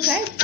subscribe